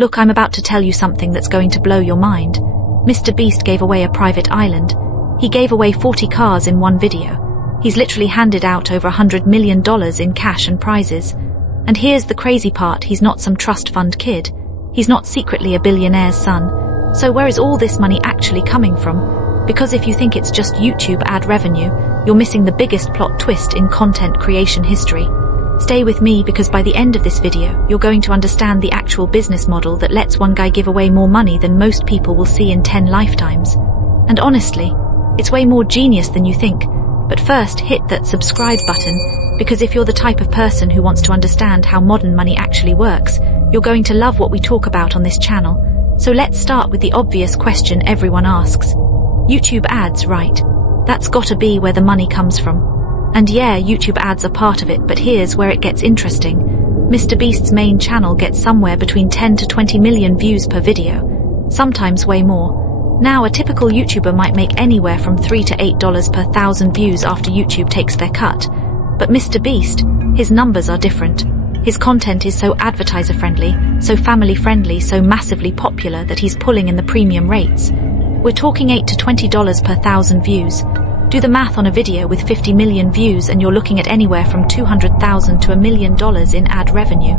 Look, I'm about to tell you something that's going to blow your mind. MrBeast gave away a private island. He gave away 40 cars in one video. He's literally handed out over $100 million in cash and prizes. And here's the crazy part, he's not some trust fund kid. He's not secretly a billionaire's son. So where is all this money actually coming from? Because if you think it's just YouTube ad revenue, you're missing the biggest plot twist in content creation history. Stay with me, because by the end of this video, you're going to understand the actual business model that lets one guy give away more money than most people will see in 10 lifetimes. And honestly, it's way more genius than you think. But first, hit that subscribe button, because if you're the type of person who wants to understand how modern money actually works, you're going to love what we talk about on this channel. So let's start with the obvious question everyone asks. YouTube ads, right? That's gotta be where the money comes from. And yeah, YouTube ads are part of it, but here's where it gets interesting. MrBeast's main channel gets somewhere between 10 to 20 million views per video, sometimes way more. Now, a typical YouTuber might make anywhere from $3 to $8 per 1,000 views after YouTube takes their cut. But MrBeast, his numbers are different. His content is so advertiser-friendly, so family-friendly, so massively popular that he's pulling in the premium rates. We're talking $8 to $20 per 1,000 views. Do the math on a video with 50 million views and you're looking at anywhere from $200,000 to $1 million in ad revenue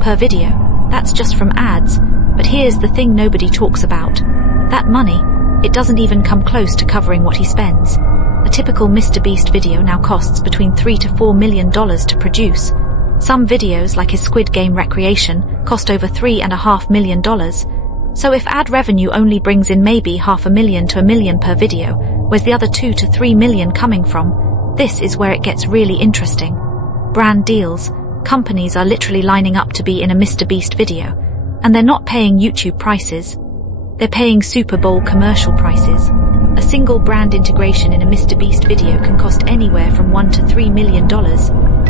per video. That's just from ads. But here's the thing nobody talks about. That money, it doesn't even come close to covering what he spends. A typical MrBeast video now costs between $3 to $4 million to produce. Some videos, like his Squid Game Recreation, cost over $3.5 million. So if ad revenue only brings in maybe $500,000 to $1 million per video, where's the other $2 to $3 million coming from? This is where it gets really interesting. Brand deals. Companies are literally lining up to be in a MrBeast video. And they're not paying YouTube prices. They're paying Super Bowl commercial prices. A single brand integration in a MrBeast video can cost anywhere from $1 to $3 million,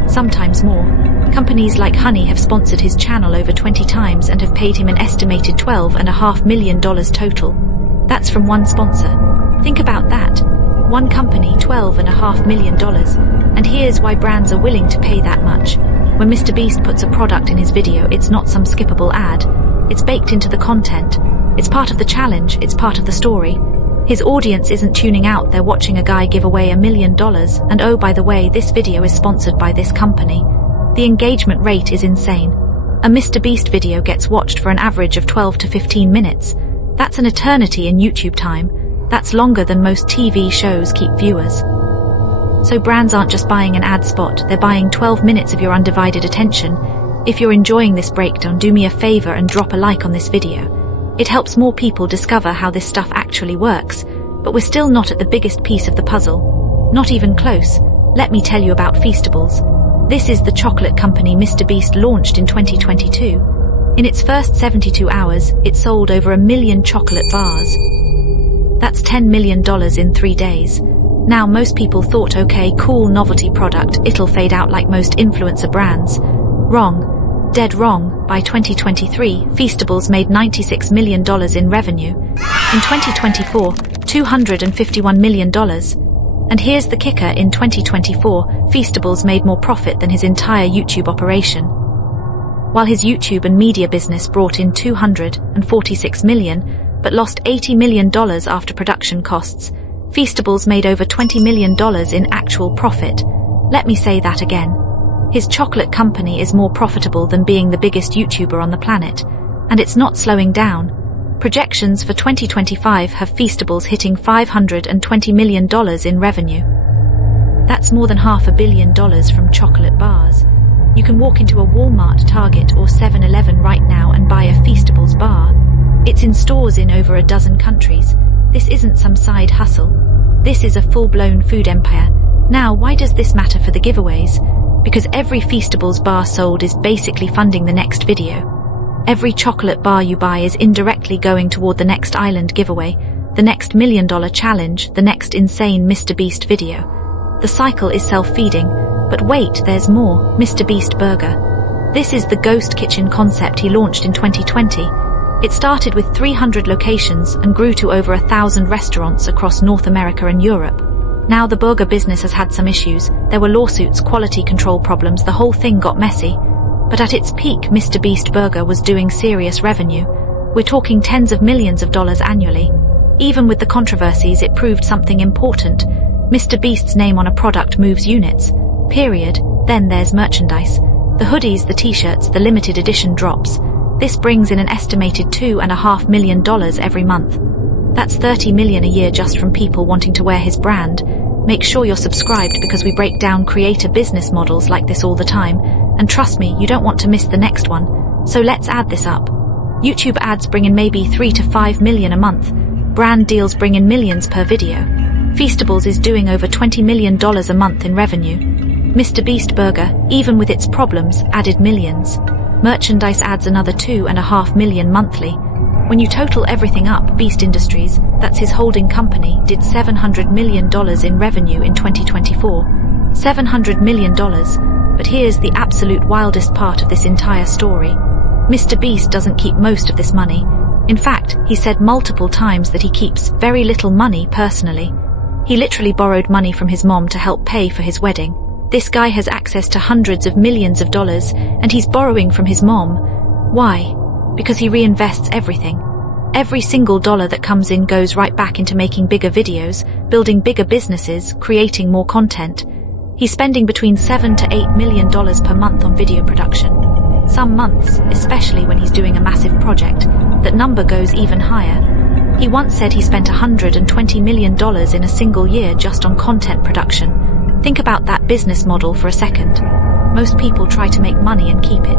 sometimes more. Companies like Honey have sponsored his channel over 20 times and have paid him an estimated $12.5 million total. That's from one sponsor. Think about that. One company, $12.5 million. And here's why brands are willing to pay that much. When MrBeast puts a product in his video, it's not some skippable ad. It's baked into the content. It's part of the challenge. It's part of the story. His audience isn't tuning out, they're watching a guy give away $1 million. And oh, by the way, this video is sponsored by this company. The engagement rate is insane. A MrBeast video gets watched for an average of 12 to 15 minutes. That's an eternity in YouTube time. That's longer than most TV shows keep viewers. So brands aren't just buying an ad spot, they're buying 12 minutes of your undivided attention. If you're enjoying this breakdown, do me a favor and drop a like on this video. It helps more people discover how this stuff actually works. But we're still not at the biggest piece of the puzzle. Not even close. Let me tell you about Feastables. This is the chocolate company MrBeast launched in 2022. In its first 72 hours, it sold over 1 million chocolate bars. That's $10 million in 3 days. Now, most people thought, okay, cool novelty product, it'll fade out like most influencer brands. Wrong. Dead wrong. By 2023, Feastables made $96 million in revenue. In 2024, $251 million. And here's the kicker, in 2024, Feastables made more profit than his entire YouTube operation. While his YouTube and media business brought in $246 million, but lost $80 million after production costs, Feastables made over $20 million in actual profit. Let me say that again. His chocolate company is more profitable than being the biggest YouTuber on the planet, and it's not slowing down. Projections for 2025 have Feastables hitting $520 million in revenue. That's more than $500 million from chocolate bars. You can walk into a Walmart, Target, or 7-Eleven right now and buy a Feastables bar. It's in stores in over a dozen countries. This isn't some side hustle. This is a full-blown food empire. Now, why does this matter for the giveaways? Because every Feastables bar sold is basically funding the next video. Every chocolate bar you buy is indirectly going toward the next island giveaway, the next $1 million challenge, the next insane MrBeast video. The cycle is self-feeding. But wait, there's more. MrBeast Burger. This is the ghost kitchen concept he launched in 2020. It started with 300 locations and grew to over 1,000 restaurants across North America and Europe. Now the burger business has had some issues. There were lawsuits, quality control problems, the whole thing got messy. But at its peak, MrBeast Burger was doing serious revenue. We're talking tens of millions of dollars annually. Even with the controversies, it proved something important. MrBeast's name on a product moves units. Period. Then there's merchandise. The hoodies, the t-shirts, the limited edition drops. This brings in an estimated $2.5 million every month. That's $30 million a year just from people wanting to wear his brand. Make sure you're subscribed because we break down creator business models like this all the time. And trust me, you don't want to miss the next one. So let's add this up. YouTube ads bring in maybe $3 to $5 million a month. Brand deals bring in millions per video. Feastables is doing over $20 million a month in revenue. MrBeast Burger, even with its problems, added millions. Merchandise adds another $2.5 million monthly. When you total everything up, Beast Industries, that's his holding company, did $700 million in revenue in 2024. $700 million. But here's the absolute wildest part of this entire story. MrBeast doesn't keep most of this money. In fact, he said multiple times that he keeps very little money personally. He literally borrowed money from his mom to help pay for his wedding. This guy has access to hundreds of millions of dollars, and he's borrowing from his mom. Why? Because he reinvests everything. Every single dollar that comes in goes right back into making bigger videos, building bigger businesses, creating more content. He's spending between $7 to $8 million per month on video production. Some months, especially when he's doing a massive project, that number goes even higher. He once said he spent $120 million in a single year just on content production. Think about that business model for a second. Most people try to make money and keep it.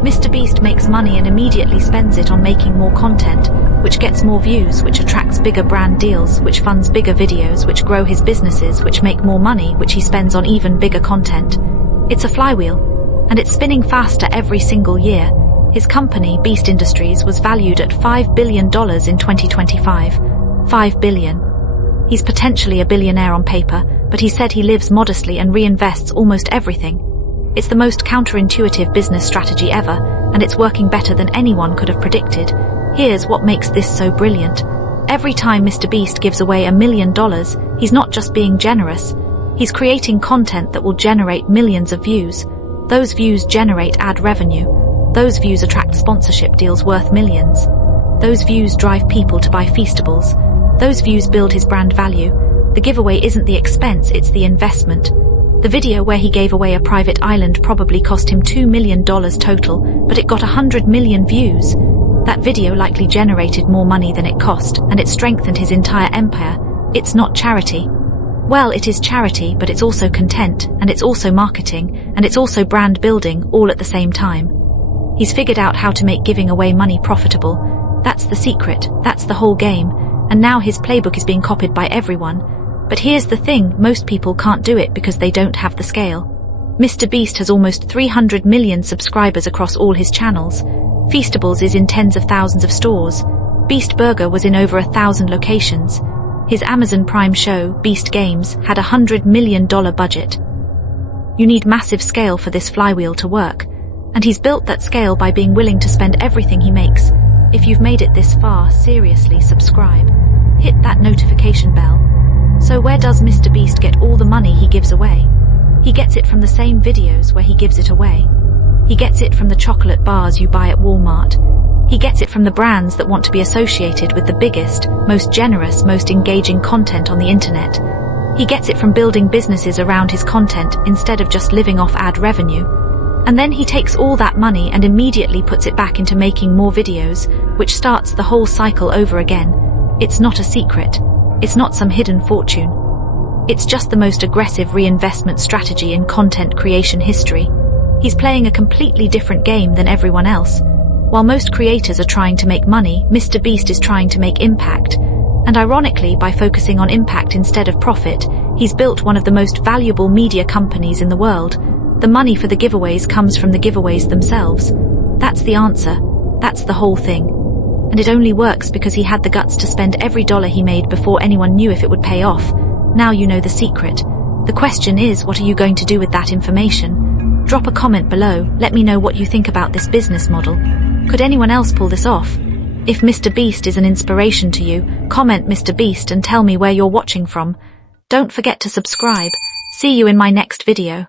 MrBeast makes money and immediately spends it on making more content, which gets more views, which attracts bigger brand deals, which funds bigger videos, which grow his businesses, which make more money, which he spends on even bigger content. It's a flywheel, and it's spinning faster every single year. His company, Beast Industries, was valued at $5 billion in 2025. $5 billion. He's potentially a billionaire on paper, but he said he lives modestly and reinvests almost everything. It's the most counterintuitive business strategy ever, and it's working better than anyone could have predicted. Here's what makes this so brilliant. Every time MrBeast gives away $1 million, he's not just being generous. He's creating content that will generate millions of views. Those views generate ad revenue. Those views attract sponsorship deals worth millions. Those views drive people to buy Feastables. Those views build his brand value. The giveaway isn't the expense, it's the investment. The video where he gave away a private island probably cost him $2 million total, but it got 100 million views. That video likely generated more money than it cost, and it strengthened his entire empire. It's not charity. Well, it is charity, but it's also content, and it's also marketing, and it's also brand building, all at the same time. He's figured out how to make giving away money profitable. That's the secret, that's the whole game, and now his playbook is being copied by everyone. But here's the thing, most people can't do it because they don't have the scale. MrBeast has almost 300 million subscribers across all his channels. Feastables is in tens of thousands of stores. Beast Burger was in over 1,000 locations. His Amazon Prime show, Beast Games, had a $100 million budget. You need massive scale for this flywheel to work. And he's built that scale by being willing to spend everything he makes. If you've made it this far, seriously subscribe. Hit that notification bell. So where does MrBeast get all the money he gives away? He gets it from the same videos where he gives it away. He gets it from the chocolate bars you buy at Walmart. He gets it from the brands that want to be associated with the biggest, most generous, most engaging content on the internet. He gets it from building businesses around his content instead of just living off ad revenue. And then he takes all that money and immediately puts it back into making more videos, which starts the whole cycle over again. It's not a secret. It's not some hidden fortune. It's just the most aggressive reinvestment strategy in content creation history. He's playing a completely different game than everyone else. While most creators are trying to make money, MrBeast is trying to make impact. And ironically, by focusing on impact instead of profit, he's built one of the most valuable media companies in the world. The money for the giveaways comes from the giveaways themselves. That's the answer. That's the whole thing. And it only works because he had the guts to spend every dollar he made before anyone knew if it would pay off. Now you know the secret. The question is, what are you going to do with that information? Drop a comment below, let me know what you think about this business model. Could anyone else pull this off? If MrBeast is an inspiration to you, comment MrBeast and tell me where you're watching from. Don't forget to subscribe. See you in my next video.